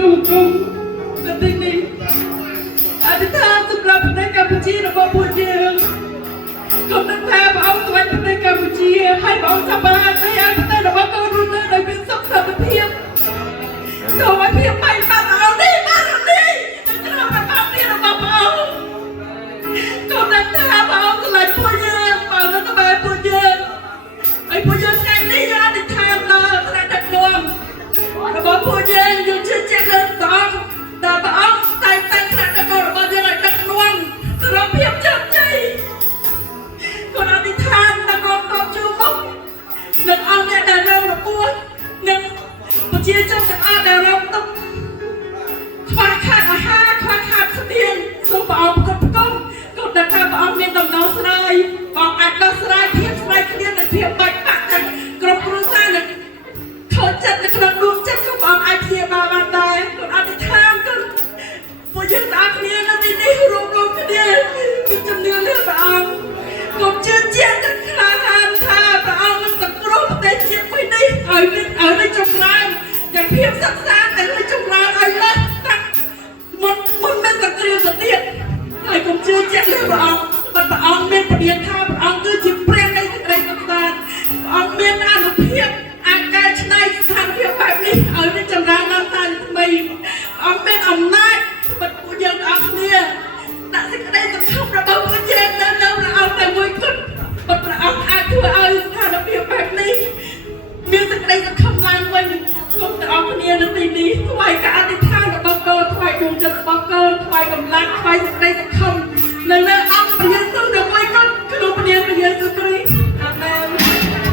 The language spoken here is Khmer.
គុំតែទីនេះអធិដ្ឋានសម្រាប់ប្រទេសកម្ពុជារបស់ពួកយើងគុំនឹងថាបងស្វែងប្រទេសកម្ពុជាហើយបងសប្បាយហើយអធិដ្ឋានរបស់កូនរស់នៅដោយមានសុខភាពសូមឲ្យភាពបាយបាត់អស់នេះបាត់នេះត្រូវប្រកាសនេះរបស់បងគុំនឹងថាបងស្វែងពួកយើងបងនឹងក្បែរពួកយើងហើយពួកយើងថ្ងៃនេះអធិដ្ឋានដល់ថ្នាក់ដឹកនាំរបស់ពួកយើងយើងជឿជាក់លើព្រះអង្គដែលព្រះអង្គតែងតែថ្នាក់ដឹកនាំរបស់យើងឲ្យដឹកនាំសម្រាប់ភាពជោគជ័យគុណអធិដ្ឋានដល់ក្រុមតបជួបមុខនឹងអង្គអ្នកដែលរងរបួសនិងប្រជាជនទាំងអស់ដែលរងទុក្ខខ្វះខាតអាហារខ្វះខាតស្បៀងសូមព្រះអង្គប្រកបគុំគុំដែលថាព្រះអង្គមានដំណោះស្រាយព្រះអង្គអាចដោះស្រាយភាពស្បែកគ្នានិងភាពបាច់បាក់ទាំងក្រុមគ្រួសារនិងខូចចិត្តនៅក្នុងដួងចិត្តក៏ព្រះអង្គអាចព្យាបាលបានដែរគុណអធិដ្ឋានគុណពួកយើងទាំងអស់គ្នានៅទីនេះរួមគ្នាមានជំនឿលើព្រះអង្គគុំជឿជាក់ទាំងក្លាហានថាព្រះអង្គនឹងសង្គ្រោះប្រទេសជាតិមួយនេះឲ្យរីកចម្រើនទាំងភាពសិក្សាទាំងរីកចម្រើនឲ្យលើសតាំងមុនមានសង្គ្រាមទៅទៀតហើយគុំជឿជាក់លើព្រះអង្គបើព្រះអង្គមានពលាថាព្រះអង្គគឺជាព្រះនៃសេចក្តីសុខសាន្តព្រះអង្គមានអនុភាពអាចកែច្នៃស្ថានភាពបែបនេះឲ្យរីកចម្រើនឡើងតាមថ្មីអង្គមានអំណាចបិទពួកយើងទាំងអស់គ្នាដាក់សេចក្តីសង្ឃឹមរបស់ពួកយើងនៅព្រះអង្គតែមួយគត់បើព្រះអង្គអាចធ្វើឲ្យស្ថានភាពបែបនេះមានសេចក្តីសង្ឃឹមឡើងវិញគុំទាំងអស់គ្នានៅទីនេះថ្វាយការអធិដ្ឋានរបស់កូនថ្វាយដួងចិត្តរបស់កូនថ្វាយកម្លាំងថ្វាយសេចក្តីសង្ឃឹមនៅអង្គព្រះ